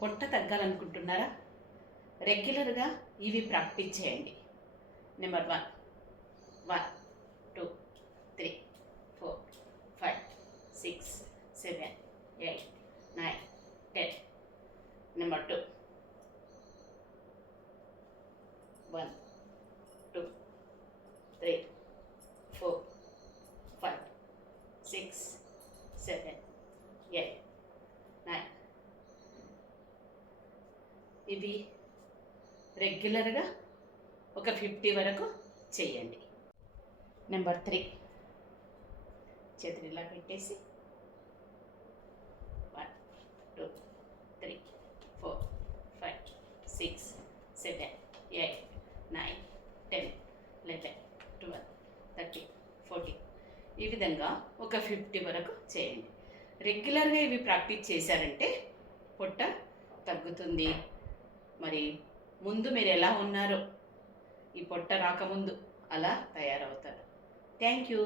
పొట్ట తగ్గాలనుకుంటున్నారా? రెగ్యులర్గా ఇవి ప్రాక్టీస్ చేయండి. నెంబర్ 1, 1, 2, 3, 4, 5, 6, 7, 8, 9, 10. నెంబర్ 2, 1, 2, 3, 4, 5, 6, 7, 8, 9. ఇవి రెగ్యులర్గా ఒక 50 వరకు చేయండి. నెంబర్ 3, చేతులు ఇలా పెట్టేసి 1, 2, 3, 4, 5, 6, 7, 8, 9, 10, 11, 12, 13, 14. ఈ విధంగా ఒక 50 వరకు చేయండి. రెగ్యులర్గా ఇవి ప్రాక్టీస్ చేశారంటే పొట్ట తగ్గుతుంది. మరి ముందు మీరు ఎలా ఉన్నారో ఈ పొట్ట రాకముందు అలా తయారవుతారు. Thank you.